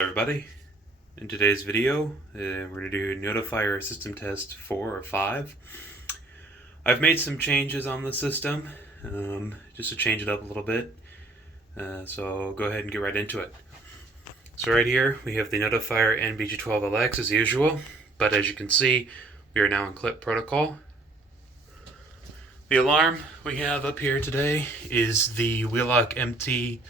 Everybody, in today's video we're going to do Notifier system test 4 or 5. I've made some changes on the system just to change it up a little bit, so I'll go ahead and get right into it. So right here we have the Notifier NBG12LX as usual, but as you can see we are now in clip protocol. The alarm we have up here today is the Wheelock MT.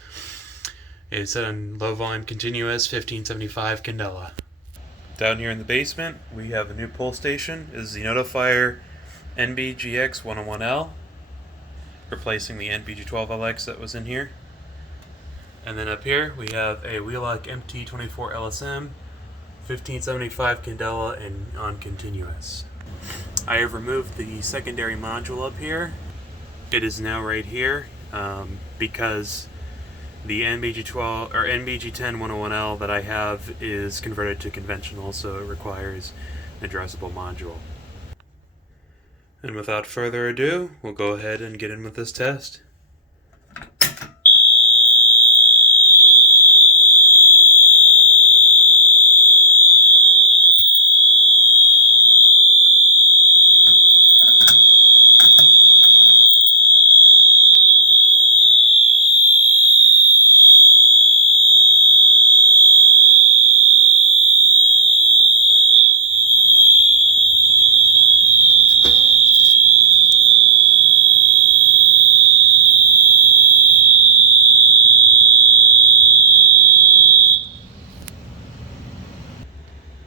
It's set on low volume continuous 1575 candela. Down here in the basement we have a new pull station. This is the Notifier NBGX101L, replacing the NBG12LX that was in here. And then up here we have a Wheelock MT24 LSM 1575 candela and on continuous. I have removed the secondary module up here. It is now right here because the NBG12 or NBG10-101L that I have is converted to conventional, so it requires an addressable module. And without further ado, we'll go ahead and get in with this test.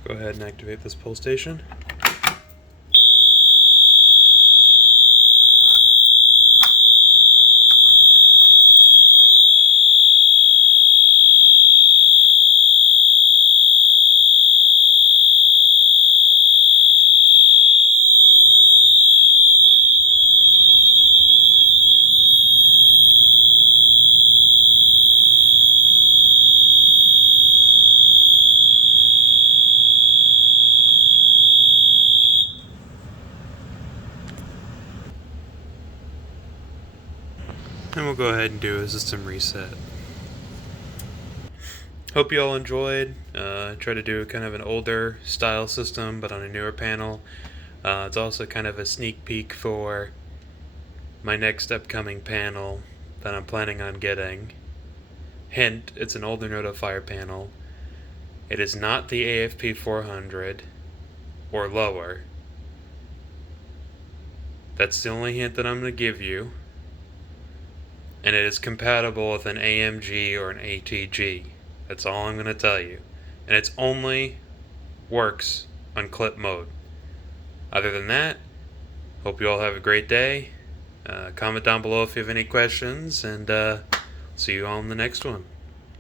Go ahead and activate this pull station. And we'll go ahead and do a system reset. Hope you all enjoyed. Try to do kind of an older style system, but on a newer panel. It's also kind of a sneak peek for my next upcoming panel that I'm planning on getting. Hint, it's an older Notifier panel. It is not the AFP 400 or lower. That's the only hint that I'm going to give you. And it is compatible with an AMG or an ATG. That's all I'm going to tell you. And it only works on clip mode. Other than that, hope you all have a great day. Comment down below if you have any questions, and see you all in the next one.